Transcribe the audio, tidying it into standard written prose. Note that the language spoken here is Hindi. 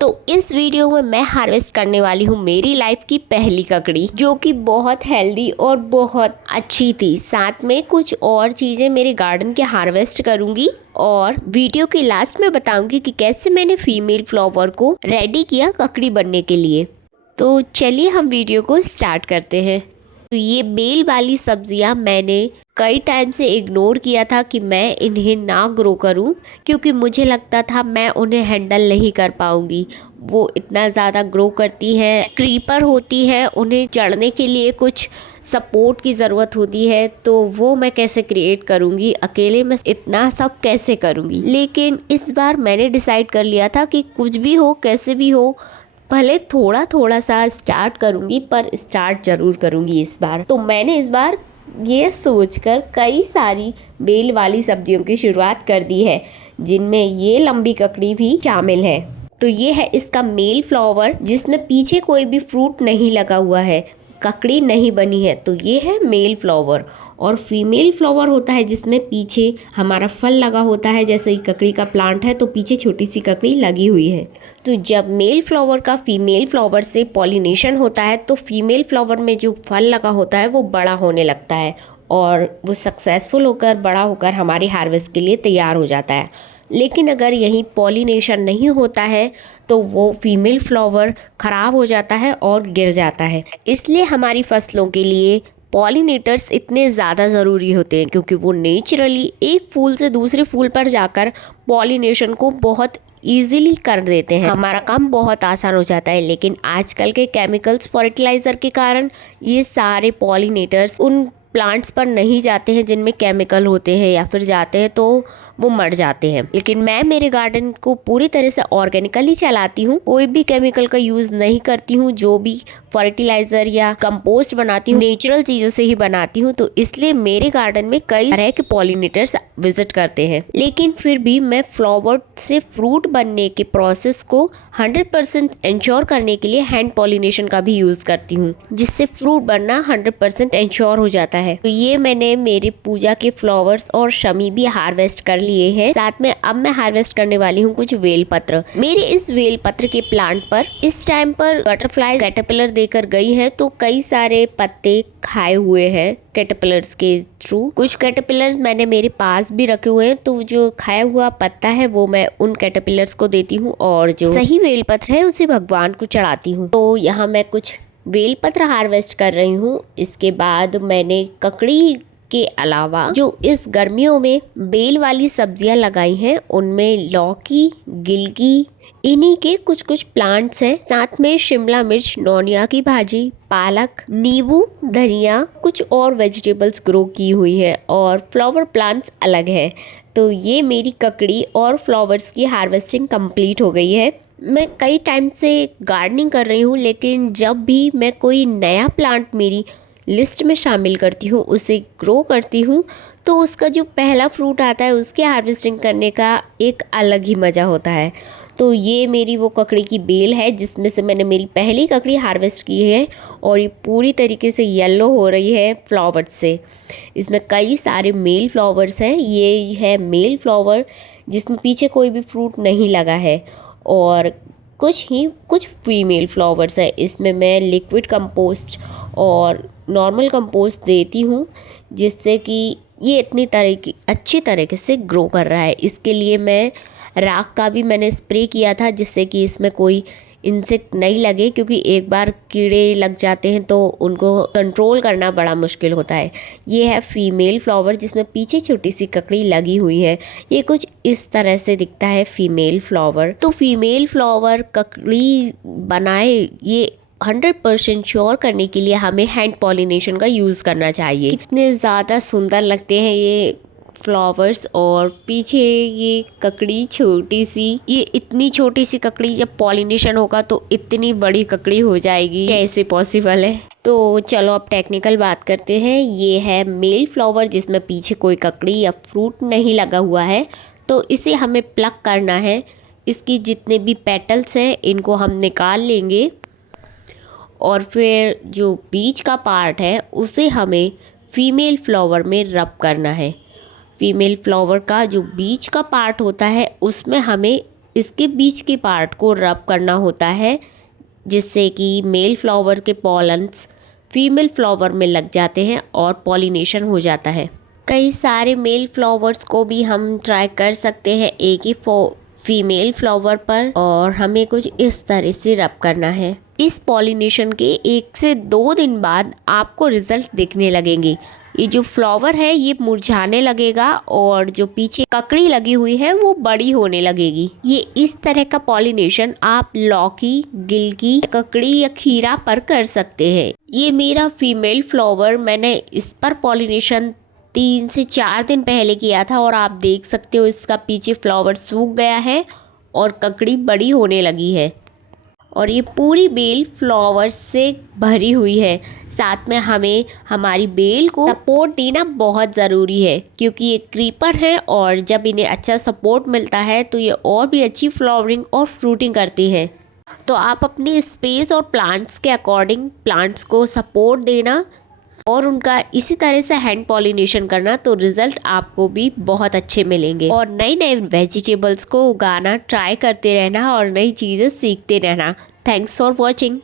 तो इस वीडियो में मैं हार्वेस्ट करने वाली हूँ मेरी लाइफ की पहली ककड़ी, जो कि बहुत हेल्दी और बहुत अच्छी थी। साथ में कुछ और चीज़ें मेरे गार्डन के हार्वेस्ट करूँगी और वीडियो के लास्ट में बताऊँगी कि कैसे मैंने फीमेल फ्लावर को रेडी किया ककड़ी बनने के लिए। तो चलिए हम वीडियो को स्टार्ट करते हैं। तो ये बेल वाली सब्जियां मैंने कई टाइम से इग्नोर किया था कि मैं इन्हें ना ग्रो करूं, क्योंकि मुझे लगता था मैं उन्हें हैंडल नहीं कर पाऊंगी। वो इतना ज़्यादा ग्रो करती हैं, क्रीपर होती है, उन्हें चढ़ने के लिए कुछ सपोर्ट की ज़रूरत होती है, तो वो मैं कैसे क्रिएट करूंगी, अकेले मैं इतना सब कैसे करूंगी। लेकिन इस बार मैंने डिसाइड कर लिया था कि कुछ भी हो कैसे भी हो, भले थोड़ा थोड़ा सा स्टार्ट करूंगी पर स्टार्ट जरूर करूंगी इस बार। तो मैंने इस बार ये सोचकर कई सारी बेल वाली सब्जियों की शुरुआत कर दी है, जिनमें ये लंबी ककड़ी भी शामिल है। तो ये है इसका मेल फ्लावर, जिसमें पीछे कोई भी फ्रूट नहीं लगा हुआ है, ककड़ी नहीं बनी है। तो ये है मेल फ्लावर। और फीमेल फ्लावर होता है जिसमें पीछे हमारा फल लगा होता है, जैसे ही ककड़ी का प्लांट है तो पीछे छोटी सी ककड़ी लगी हुई है। तो जब मेल फ्लावर का फीमेल फ्लावर से पॉलिनेशन होता है तो फीमेल फ्लावर में जो फल लगा होता है वो बड़ा होने लगता है और वो सक्सेसफुल होकर बड़ा होकर हमारी हार्वेस्ट के लिए तैयार हो जाता है। लेकिन अगर यहीं पॉलिनेशन नहीं होता है तो वो फीमेल फ्लावर ख़राब हो जाता है और गिर जाता है। इसलिए हमारी फसलों के लिए पॉलिनेटर्स इतने ज़्यादा ज़रूरी होते हैं, क्योंकि वो नेचुरली एक फूल से दूसरे फूल पर जाकर पॉलिनेशन को बहुत ईजिली कर देते हैं। हमारा काम बहुत आसान हो जाता है। लेकिन आजकल के केमिकल्स फर्टिलाइज़र के कारण ये सारे पॉलिनेटर्स उन प्लांट्स पर नहीं जाते हैं जिनमें केमिकल होते हैं, या फिर जाते हैं तो वो मर जाते हैं। लेकिन मैं मेरे गार्डन को पूरी तरह से ऑर्गेनिकली चलाती हूँ, कोई भी केमिकल का यूज़ नहीं करती हूँ। जो भी फर्टिलाइज़र या कंपोस्ट बनाती हूँ नेचुरल चीज़ों से ही बनाती हूँ, तो इसलिए मेरे गार्डन में कई तरह के पॉलिनेटर्स विजिट करते हैं। लेकिन फिर भी मैं फ्लावर से फ्रूट बनने के प्रोसेस को 100% इंश्योर करने के लिए हैंड पॉलिनेशन का भी यूज़ करती हूँ, जिससे फ्रूट बनना 100% इंश्योर हो जाता है। तो ये मैंने मेरे पूजा के फ्लावर्स और शमी भी हार्वेस्ट कर लिए हैं। साथ में अब मैं हार्वेस्ट करने वाली हूँ कुछ बेलपत्र। मेरे इस बेलपत्र के प्लांट पर इस टाइम पर बटरफ्लाई कैटरपिलर देकर गई है, तो कई सारे पत्ते खाए हुए हैं कैटरपिलर्स के थ्रू। कुछ कैटरपिलर्स मैंने मेरे पास भी रखे हुए हैं, तो जो खाया हुआ पत्ता है वो मैं उन कैटरपिलर्स को देती हूँ और जो सही बेलपत्र है उसे भगवान को चढ़ाती हूँ। तो यहाँ मैं कुछ बेलपत्र हार्वेस्ट कर रही हूँ। इसके बाद मैंने ककड़ी के अलावा जो इस गर्मियों में बेल वाली सब्जियां लगाई हैं, उनमें लौकी, गिलकी, इन्हीं के कुछ कुछ प्लांट्स हैं। साथ में शिमला मिर्च, नौनिया की भाजी, पालक, नींबू, धनिया, कुछ और वेजिटेबल्स ग्रो की हुई है और फ्लावर प्लांट्स अलग है। तो ये मेरी ककड़ी और फ्लावर्स की हार्वेस्टिंग कंप्लीट हो गई है। मैं कई टाइम से गार्डनिंग कर रही हूँ, लेकिन जब भी मैं कोई नया प्लांट मेरी लिस्ट में शामिल करती हूँ, उसे ग्रो करती हूँ, तो उसका जो पहला फ्रूट आता है उसके हार्वेस्टिंग करने का एक अलग ही मज़ा होता है। तो ये मेरी वो ककड़ी की बेल है जिसमें से मैंने मेरी पहली ककड़ी हार्वेस्ट की है और ये पूरी तरीके से येलो हो रही है फ्लावर्स से। इसमें कई सारे मेल फ्लावर्स हैं। ये है मेल फ्लावर जिसमें पीछे कोई भी फ्रूट नहीं लगा है, और कुछ फीमेल फ्लावर्स है। इसमें मैं लिक्विड कंपोस्ट और नॉर्मल कंपोस्ट देती हूँ, जिससे कि ये इतनी अच्छी तरीके से ग्रो कर रहा है। इसके लिए मैं राख का भी मैंने स्प्रे किया था, जिससे कि इसमें कोई इंसेक्ट नहीं लगे, क्योंकि एक बार कीड़े लग जाते हैं तो उनको कंट्रोल करना बड़ा मुश्किल होता है। ये है फीमेल फ्लावर जिसमें पीछे छोटी सी ककड़ी लगी हुई है। ये कुछ इस तरह से दिखता है फीमेल फ्लावर। तो फीमेल फ्लावर ककड़ी बनाए ये 100% श्योर करने के लिए हमें हैंड पॉलिनेशन का यूज़ करना चाहिए। कितने ज़्यादा सुंदर लगते हैं ये फ्लावर्स, और पीछे ये ककड़ी छोटी सी, ये इतनी छोटी सी ककड़ी जब पॉलिनेशन होगा तो इतनी बड़ी ककड़ी हो जाएगी, कैसे पॉसिबल है। तो चलो अब टेक्निकल बात करते हैं। ये है मेल फ्लावर जिसमें पीछे कोई ककड़ी या फ्रूट नहीं लगा हुआ है, तो इसे हमें प्लक करना है। इसकी जितने भी पेटल्स हैं इनको हम निकाल लेंगे और फिर जो बीच का पार्ट है उसे हमें फीमेल फ्लावर में रब करना है। फीमेल फ्लावर का जो बीच का पार्ट होता है उसमें हमें इसके बीच के पार्ट को रब करना होता है, जिससे कि मेल फ्लावर के पॉलन्स फीमेल फ्लावर में लग जाते हैं और पॉलिनेशन हो जाता है। कई सारे मेल फ्लावर्स को भी हम ट्राई कर सकते हैं एक ही फीमेल फ्लावर पर, और हमें कुछ इस तरह से रब करना है। इस पॉलिनेशन के 1 से 2 दिन बाद आपको रिजल्ट दिखने लगेंगे। ये जो फ्लावर है ये मुरझाने लगेगा और जो पीछे ककड़ी लगी हुई है वो बड़ी होने लगेगी। ये इस तरह का पॉलिनेशन आप लौकी, गिलकी, ककड़ी या खीरा पर कर सकते हैं। ये मेरा फीमेल फ्लावर, मैंने इस पर पॉलिनेशन 3 से 4 दिन पहले किया था और आप देख सकते हो इसका पीछे फ्लावर सूख गया है और ककड़ी बड़ी होने लगी है और ये पूरी बेल फ्लावर्स से भरी हुई है। साथ में हमें हमारी बेल को सपोर्ट देना बहुत ज़रूरी है, क्योंकि ये क्रीपर है और जब इन्हें अच्छा सपोर्ट मिलता है तो ये और भी अच्छी फ्लावरिंग और फ्रूटिंग करती है। तो आप अपने स्पेस और प्लांट्स के अकॉर्डिंग प्लांट्स को सपोर्ट देना और उनका इसी तरह से हैंड पॉलिनेशन करना, तो रिजल्ट आपको भी बहुत अच्छे मिलेंगे। और नई नई वेजिटेबल्स को उगाना ट्राई करते रहना और नई चीज़ें सीखते रहना। Thanks for watching.